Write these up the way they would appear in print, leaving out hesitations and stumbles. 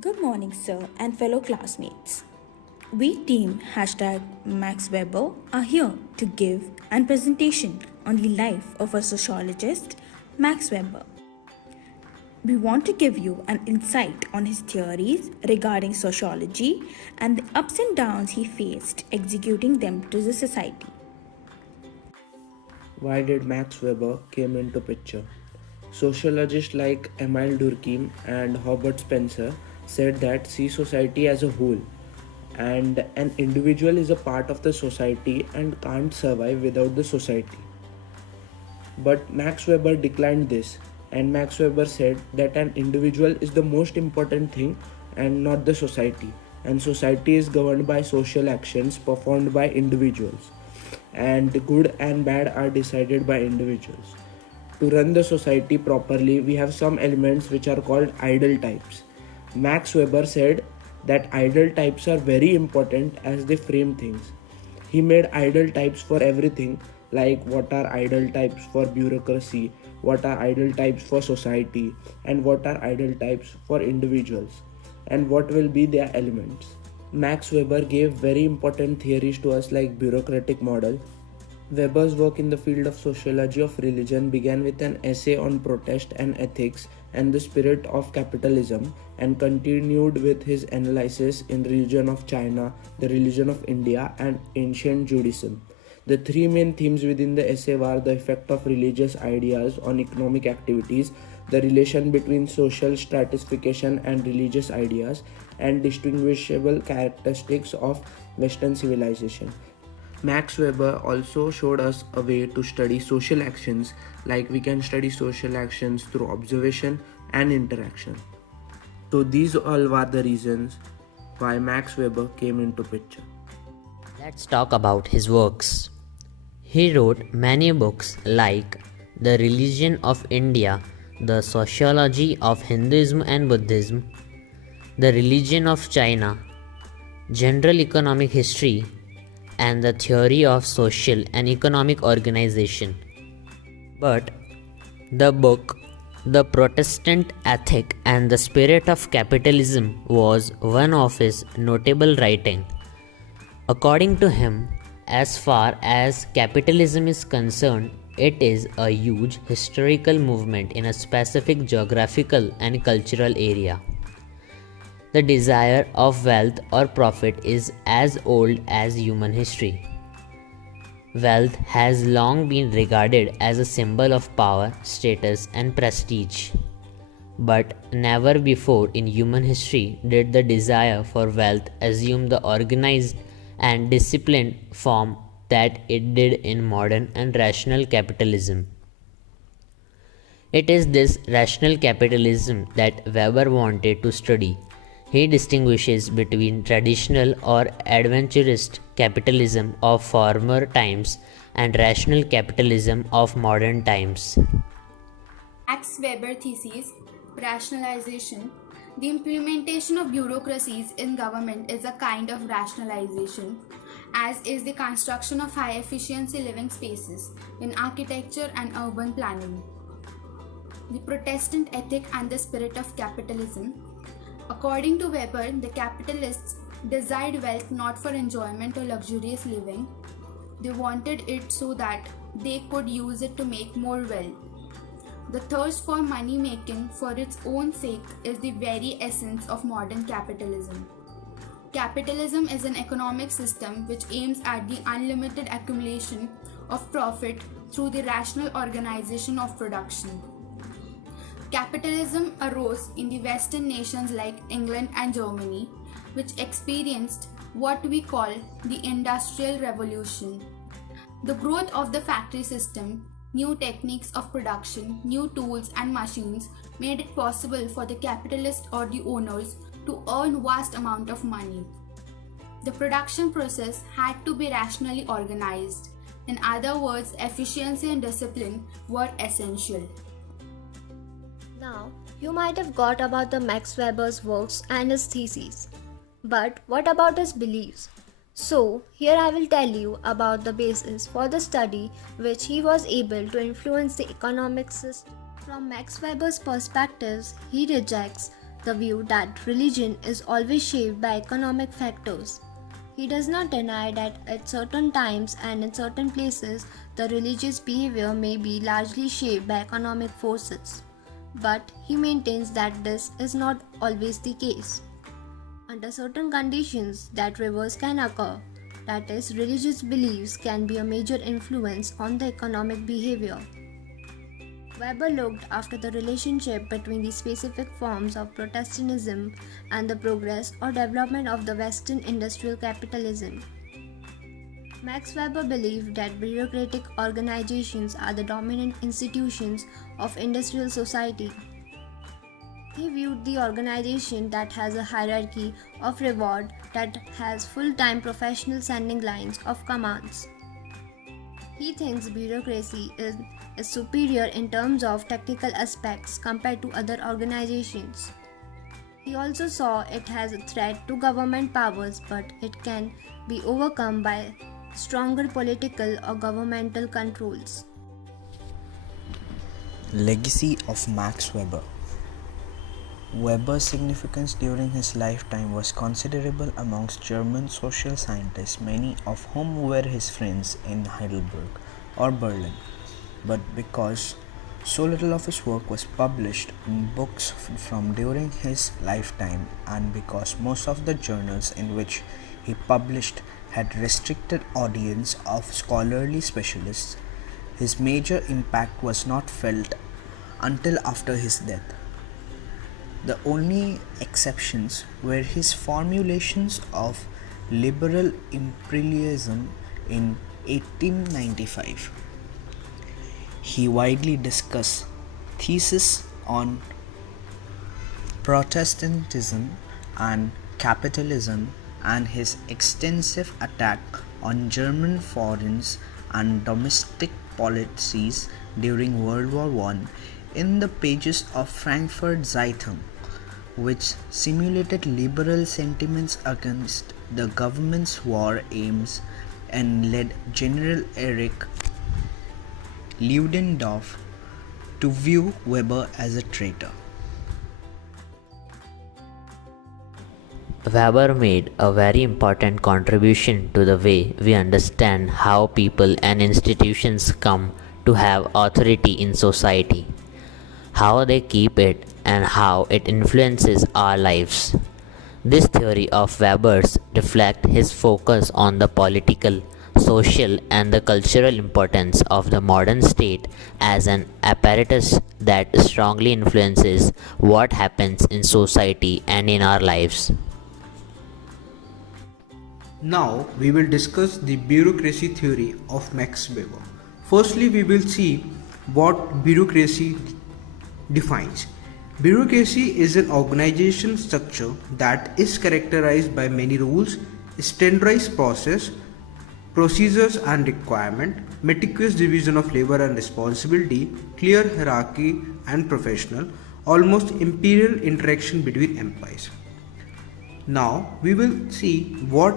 Good morning, sir, and fellow classmates. We team hashtag Max Weber are here to give an presentation on the life of a sociologist, Max Weber. We want to give you an insight on his theories regarding sociology and the ups and downs he faced executing them to the society. Why did Max Weber came into picture? Sociologists like Emile Durkheim and Herbert Spencer said that see society as a whole and an individual is a part of the society and can't survive without the society. But Max Weber declined this, and Max Weber said that an individual is the most important thing and not the society, and society is governed by social actions performed by individuals, and good and bad are decided by individuals. To run the society properly, we have some elements which are called ideal types. Max Weber said that ideal types are very important as they frame things. He made ideal types for everything, like what are ideal types for bureaucracy, what are ideal types for society, and what are ideal types for individuals, and what will be their elements. Max Weber gave very important theories to us like bureaucratic model. Weber's work in the field of sociology of religion began with an essay on protest and ethics and the spirit of capitalism and continued with his analysis in religion of China, the religion of India and ancient Judaism. The three main themes within the essay were the effect of religious ideas on economic activities, the relation between social stratification and religious ideas, and distinguishable characteristics of Western civilization. Max Weber also showed us a way to study social actions, like we can study social actions through observation and interaction. So these all were the reasons why Max Weber came into picture. Let's talk about his works. He wrote many books like The Religion of India, The Sociology of Hinduism and Buddhism, The Religion of China, General Economic History, and the Theory of Social and Economic Organization. But the book The Protestant Ethic and the Spirit of Capitalism was one of his notable writing. According to him, as far as capitalism is concerned, it is a huge historical movement in a specific geographical and cultural area. The desire of wealth or profit is as old as human history. Wealth has long been regarded as a symbol of power, status, and prestige. But never before in human history did the desire for wealth assume the organized and disciplined form that it did in modern and rational capitalism. It is this rational capitalism that Weber wanted to study. He distinguishes between traditional or adventurist capitalism of former times and rational capitalism of modern times. Max Weber thesis, rationalization. The implementation of bureaucracies in government is a kind of rationalization, as is the construction of high efficiency living spaces in architecture and urban planning. The Protestant ethic and the spirit of capitalism. According to Weber, the capitalists desired wealth not for enjoyment or luxurious living. They wanted it so that they could use it to make more wealth. The thirst for money making for its own sake is the very essence of modern capitalism. Capitalism is an economic system which aims at the unlimited accumulation of profit through the rational organization of production. Capitalism arose in the Western nations like England and Germany, which experienced what we call the Industrial Revolution. The growth of the factory system, new techniques of production, new tools and machines made it possible for the capitalists or the owners to earn vast amount of money. The production process had to be rationally organized. In other words, efficiency and discipline were essential. Now, you might have got about the Max Weber's works and his theses. But what about his beliefs? So, here I will tell you about the basis for the study which he was able to influence the economic system. From Max Weber's perspectives, he rejects the view that religion is always shaped by economic factors. He does not deny that at certain times and in certain places, the religious behavior may be largely shaped by economic forces. But he maintains that this is not always the case. Under certain conditions, that reverse can occur. That is, religious beliefs can be a major influence on the economic behavior. Weber looked after the relationship between the specific forms of Protestantism and the progress or development of the Western industrial capitalism. Max Weber believed that bureaucratic organizations are the dominant institutions of industrial society. He viewed the organization that has a hierarchy of reward, that has full-time professional sending lines of commands. He thinks bureaucracy is superior in terms of technical aspects compared to other organizations. He also saw it as a threat to government powers, but it can be overcome by stronger political or governmental controls. Legacy of Max Weber. Weber's significance during his lifetime was considerable amongst German social scientists, many of whom were his friends in Heidelberg or Berlin. But because so little of his work was published in books from during his lifetime, and because most of the journals in which he published had restricted audience of scholarly specialists, his major impact was not felt until after his death. The only exceptions were his formulations of liberal imperialism in 1895. He widely discussed theses on Protestantism and capitalism, and his extensive attack on German foreign and domestic policies during World War I in the pages of Frankfurt Zeitung, which simulated liberal sentiments against the government's war aims and led General Erich Ludendorff to view Weber as a traitor. Weber made a very important contribution to the way we understand how people and institutions come to have authority in society, how they keep it, and how it influences our lives. This theory of Weber's reflects his focus on the political, social, and the cultural importance of the modern state as an apparatus that strongly influences what happens in society and in our lives. Now we will discuss the bureaucracy theory of Max Weber. Firstly, we will see what bureaucracy defines. Bureaucracy is an organization structure that is characterized by many rules, standardized procedures and requirement, meticulous division of labor and responsibility, clear hierarchy and professional, almost imperial interaction between employees. Now we will see what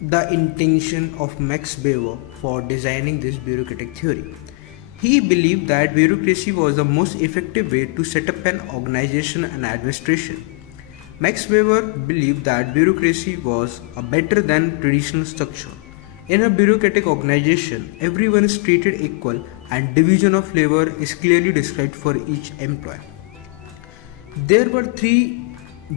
the intention of Max Weber for designing this bureaucratic theory. He believed that bureaucracy was the most effective way to set up an organization and administration. Max Weber believed that bureaucracy was a better than traditional structure. In a bureaucratic organization, everyone is treated equal and division of labor is clearly described for each employee. There were three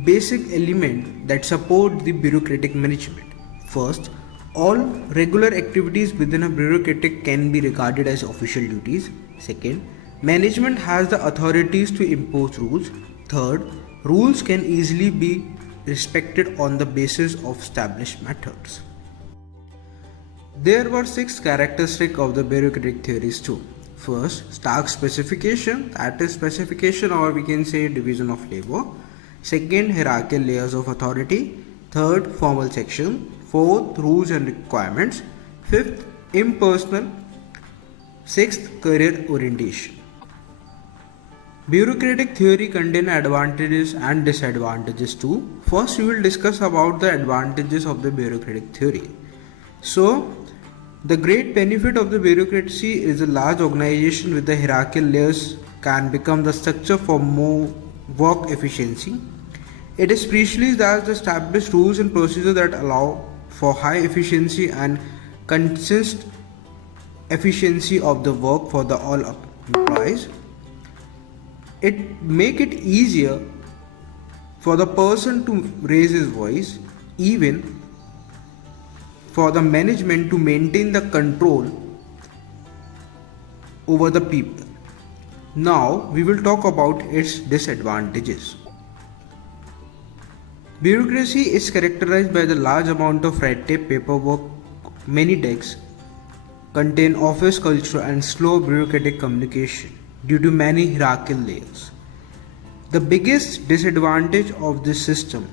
basic elements that support the bureaucratic management. First, all regular activities within a bureaucratic can be regarded as official duties. Second, management has the authorities to impose rules. Third, rules can easily be respected on the basis of established methods. There were 6 characteristics of the bureaucratic theories too. First, stark specification, that is specification or we can say division of labor. Second, hierarchical layers of authority. Third, formal section. Fourth, rules and requirements. Fifth, impersonal. Sixth, career orientation. Bureaucratic theory contains advantages and disadvantages too. First, we will discuss about the advantages of the bureaucratic theory. So, the great benefit of the bureaucracy is a large organization with the hierarchical layers can become the structure for work efficiency. It is specially that the established rules and procedures that allow for high efficiency and consist efficiency of the work for the all employees. It make it easier for the person to raise his voice, even for the management to maintain the control over the people. Now we will talk about its disadvantages. Bureaucracy is characterized by the large amount of red tape, paperwork, many decks, contain office culture and slow bureaucratic communication due to many hierarchical layers. The biggest disadvantage of this system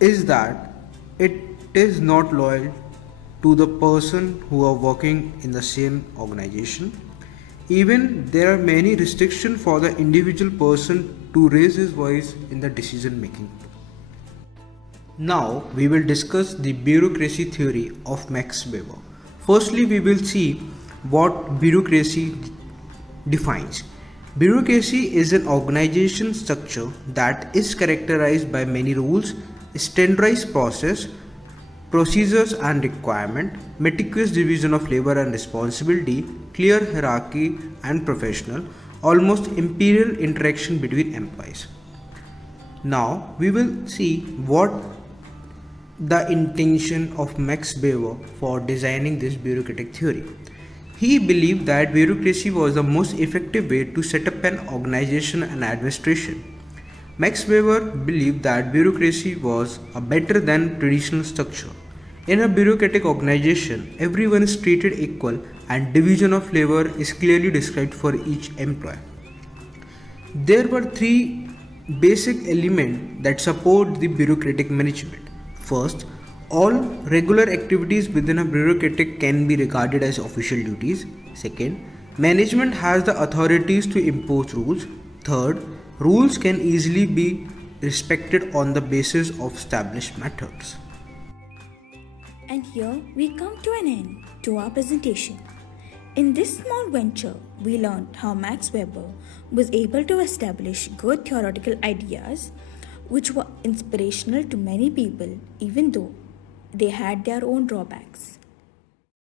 is that it is not loyal to the person who are working in the same organization. Even there are many restrictions for the individual person to raise his voice in the decision making. Now we will discuss the bureaucracy theory of Max Weber. Firstly, we will see what bureaucracy defines. Bureaucracy is an organization structure that is characterized by many rules, standardized process, procedures and requirement, meticulous division of labor and responsibility, clear hierarchy and professional, almost imperial interaction between employees. Now we will see what the intention of Max Weber for designing this bureaucratic theory. He believed that bureaucracy was the most effective way to set up an organization and administration. Max Weber believed that bureaucracy was a better than traditional structure. In a bureaucratic organization, everyone is treated equal and division of labor is clearly described for each employee. There were three basic elements that support the bureaucratic management. First, all regular activities within a bureaucratic can be regarded as official duties. Second, management has the authorities to impose rules. Third, rules can easily be respected on the basis of established methods. And here we come to an end to our presentation. In this small venture, we learned how Max Weber was able to establish good theoretical ideas which were inspirational to many people, even though they had their own drawbacks.